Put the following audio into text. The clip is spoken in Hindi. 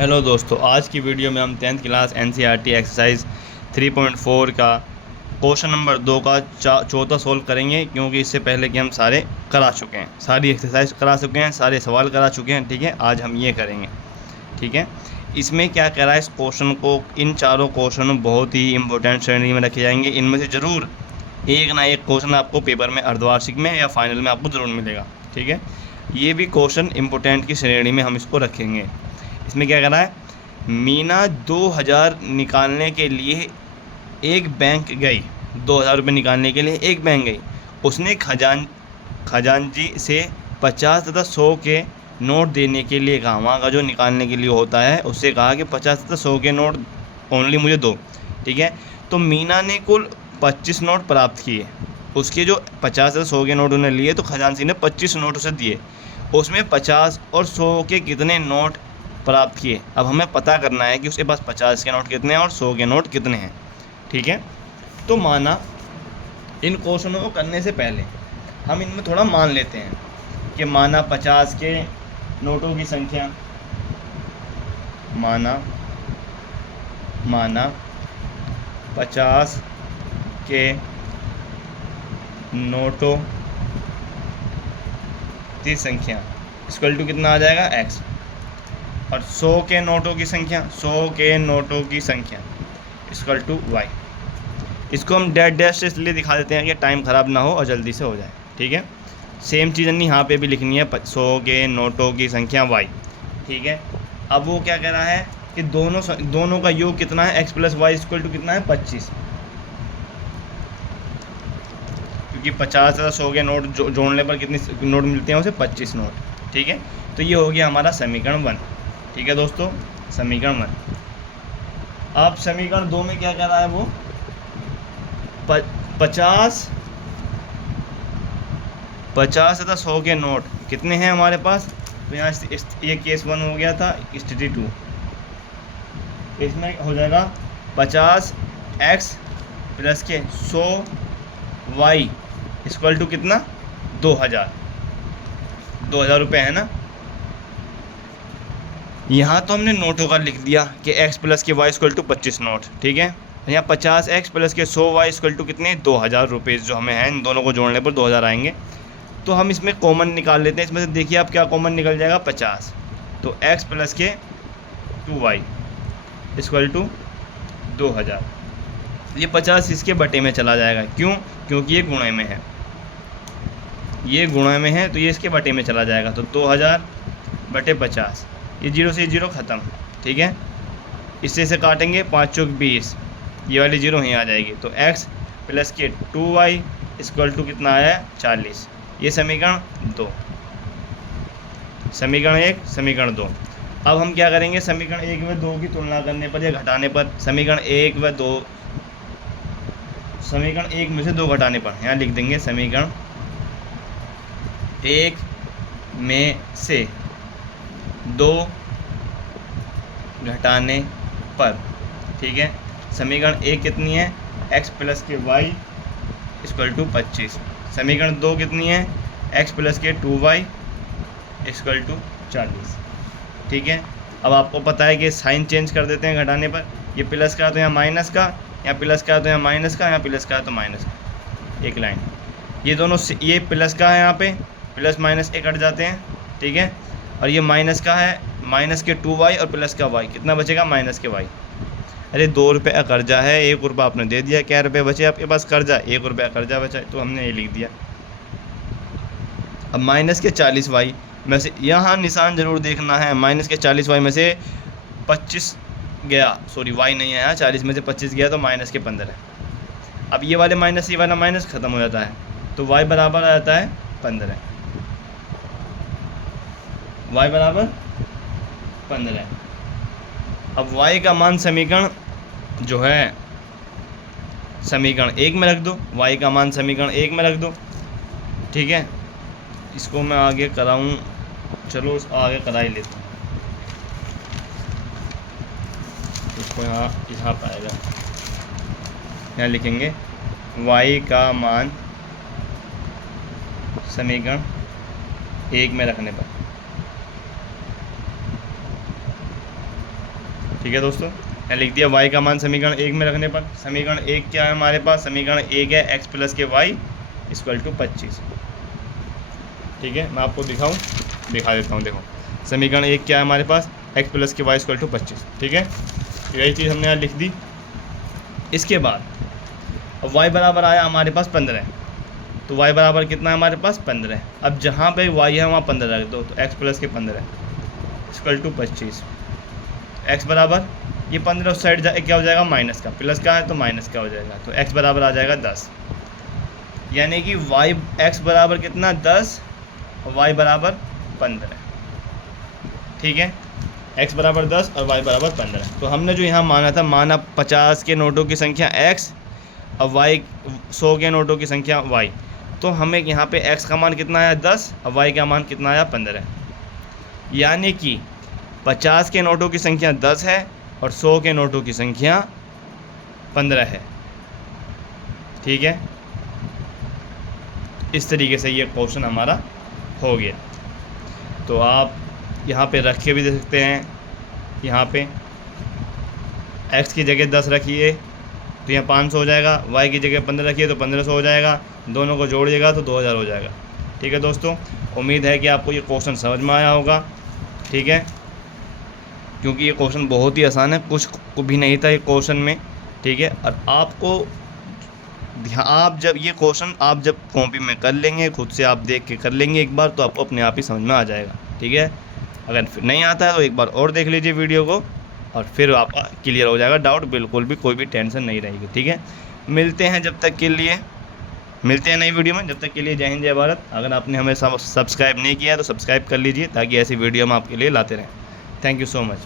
हेलो दोस्तों, आज की वीडियो में हम 10th क्लास एनसीईआरटी एक्सरसाइज 3.4 का क्वेश्चन नंबर 2 का चौथा सोल्व करेंगे, क्योंकि इससे पहले कि हम सारे करा चुके हैं, सारी एक्सरसाइज करा चुके हैं, सारे सवाल करा चुके हैं। ठीक है, आज हम ये करेंगे। ठीक है, इसमें क्या करा है, इस क्वेश्चन को, इन चारों क्वेश्चन बहुत ही इंपॉर्टेंट श्रेणी में रखे जाएंगे। इनमें से ज़रूर एक ना एक क्वेश्चन आपको पेपर में अर्धवार्षिक में या फाइनल में आपको ज़रूर मिलेगा। ठीक है, ये भी क्वेश्चन इंपॉर्टेंट की श्रेणी में हम इसको रखेंगे। इसमें क्या करा है, मीना 2000 निकालने के लिए एक बैंक गई। 2000 रुपये निकालने के लिए एक बैंक गई। उसने खजांची से 50 तथा 100 के नोट देने के लिए कहा। वहाँ का जो निकालने के लिए होता है उससे कहा कि 50 तथा 100 के नोट ओनली मुझे दो। ठीक है, तो मीना ने कुल 25 नोट प्राप्त किए। उसके जो 50 तथा 100 के नोट उन्हें लिए, तो खजांची ने 25 नोट उसे दिए। उसमें 50 और 100 के कितने नोट प्राप्त किए। अब हमें पता करना है कि उसके पास 50 के नोट कितने हैं और 100 के नोट कितने हैं। ठीक है, तो माना इन क्वेश्चनों को करने से पहले हम इनमें थोड़ा मान लेते हैं कि माना 50 के नोटों की संख्या, माना 50 के नोटों की संख्या इक्वल टू कितना आ जाएगा, x। और 100 के नोटों की संख्या, 100 के नोटों की संख्या इक्वल टू y। इसको हम डैश डैश से इसलिए दिखा देते हैं कि टाइम ख़राब ना हो और जल्दी से हो जाए। ठीक है, सेम चीज़ नहीं यहाँ पे भी लिखनी है, 100 के नोटों की संख्या y। ठीक है, अब वो क्या कह रहा है कि दोनों का योग कितना है, x plus y equal to कितना है, 25। क्योंकि 50 तथा 100 के नोट जोड़ने पर कितने नोट मिलते हैं उसे, 25 नोट। ठीक है, तो ये हो गया हमारा समीकरण 1। ठीक है दोस्तों, समीकरण 1। अब समीकरण 2 में क्या कह रहा है वो, 50 तथा 100 के नोट कितने हैं हमारे पास। तो यहाँ ये केस 1 हो गया था, स्थिति 2। इसमें हो जाएगा 50x प्लस के 100y इक्वल टू कितना, 2000 रुपये है ना। यहाँ तो हमने नोटों का लिख दिया कि x प्लस के y इक्वल टू 25 नोट। ठीक है, यहाँ 50x प्लस के 100y इक्वल टू कितने, 2000 रुपये जो हमें हैं, इन दोनों को जोड़ने पर 2000 आएंगे। तो हम इसमें कॉमन निकाल लेते हैं। इसमें से देखिए आप क्या कॉमन निकल जाएगा, 50। तो x प्लस के 2y इक्वल टू 2000। ये 50 इसके बटे में चला जाएगा, क्यों, क्योंकि ये गुणे में है, ये गुणे में है, तो ये इसके बटे में चला जाएगा। तो 2000 बटे 50, ये 0 से 0 ख़त्म। ठीक है, इससे इसे काटेंगे, 5 चौक 20, ये वाली 0 ही आ जाएगी। तो x प्लस के 2y इक्वल टू कितना आया है, 40। ये समीकरण 2, समीकरण 1, समीकरण 2। अब हम क्या करेंगे, समीकरण 1 व 2 की तुलना करने पर या घटाने पर, समीकरण 1 व 2, समीकरण 1 में से 2 घटाने पर, यहाँ लिख देंगे समीकरण 1 में से 2 घटाने पर। ठीक है, समीकरण 1 कितनी है, x प्लस के y इक्वल टू 25। समीकरण 2 कितनी है, x प्लस के 2y इक्वल टू 40। ठीक है, अब आपको पता है कि साइन चेंज कर देते हैं घटाने पर। ये प्लस का है तो यहाँ माइनस का, यहाँ प्लस का है तो यहाँ माइनस का, यहाँ प्लस का है तो माइनस का, एक लाइन। ये दोनों, ये प्लस का है, यहाँ पे प्लस माइनस एक कट जाते हैं। ठीक है, और ये माइनस का है, माइनस के 2y और प्लस का y, कितना बचेगा, माइनस के y। अरे 2 रुपये का कर्जा है, 1 रुपये आपने दे दिया, क्या रुपये बचे आपके पास कर्जा, 1 रुपये कर्जा बचा, तो हमने ये लिख दिया। अब माइनस के 40y में से, यहाँ निशान ज़रूर देखना है, माइनस के 40y में से 25 गया, सॉरी y नहीं आया, 40 में से 25 गया तो माइनस के 15। अब ये वाले माइनस, ये वाला माइनस ख़त्म हो जाता है, तो y बराबर आ जाता है 15, y बराबर 15। अब y का मान समीकरण जो है, समीकरण 1 में रख दो, y का मान समीकरण 1 में रख दो। ठीक है, इसको मैं आगे कराऊँ, चलो आगे करा ही लेता हूँ। इसको यहाँ पाएगा, यहाँ लिखेंगे y का मान समीकरण 1 में रखने पर। ठीक है दोस्तों, मैंने लिख दिया y का मान समीकरण 1 में रखने पर। समीकरण 1 क्या है हमारे पास? समीकरण 1 है x प्लस के y इक्वल टू 25। ठीक है, मैं आपको दिखा देता हूँ। देखो समीकरण 1 क्या है हमारे पास? x प्लस के y इक्वल टू 25। ठीक है, यही चीज़ हमने यहाँ लिख दी। इसके बाद अब y बराबर आया हमारे पास 15, तो y बराबर कितना है हमारे पास? 15। अब जहाँ पे y है वहाँ 15 रख दो, तो x प्लस के 15 इक्वल टू 25। x बराबर ये 15 उस साइड क्या हो जाएगा? माइनस का। प्लस का है तो माइनस का हो जाएगा, तो x बराबर आ जाएगा 10। यानी कि x बराबर कितना? 10 और y बराबर 15। ठीक है, x बराबर 10 और y बराबर 15। तो हमने जो यहाँ माना था, माना 50 के नोटों की संख्या x और y 100 के नोटों की संख्या y। तो हमें यहाँ पे x का मान कितना आया? 10 और y का मान कितना आया? 15। यानी कि 50 के नोटों की संख्या 10 है और 100 के नोटों की संख्या 15 है। ठीक है, इस तरीके से ये क्वेश्चन हमारा हो गया। तो आप यहाँ पे रख के भी दे सकते हैं। यहाँ पे x की जगह 10 रखिए तो यहाँ 500 हो जाएगा, y की जगह 15 रखिए तो 1500 हो जाएगा, दोनों को जोड़िएगा तो 2000 हो जाएगा। ठीक है दोस्तों, उम्मीद है कि आपको ये क्वेश्चन समझ में आया होगा। ठीक है, क्योंकि ये क्वेश्चन बहुत ही आसान है, कुछ भी नहीं था ये क्वेश्चन में। ठीक है, और आपको आप जब ये क्वेश्चन आप जब कॉपी में कर लेंगे, खुद से आप देख के कर लेंगे एक बार, तो आपको अपने आप ही समझ में आ जाएगा। ठीक है, अगर नहीं आता है तो एक बार और देख लीजिए वीडियो को, और फिर आपका क्लियर हो जाएगा डाउट। बिल्कुल भी कोई भी टेंशन नहीं रहेगी। ठीक है, मिलते हैं नई वीडियो में। जब तक के लिए जय हिंद जय भारत। अगर आपने हमें सब्सक्राइब नहीं किया तो सब्सक्राइब कर लीजिए, ताकि ऐसी वीडियो हम आपके लिए लाते रहें। Thank you so much.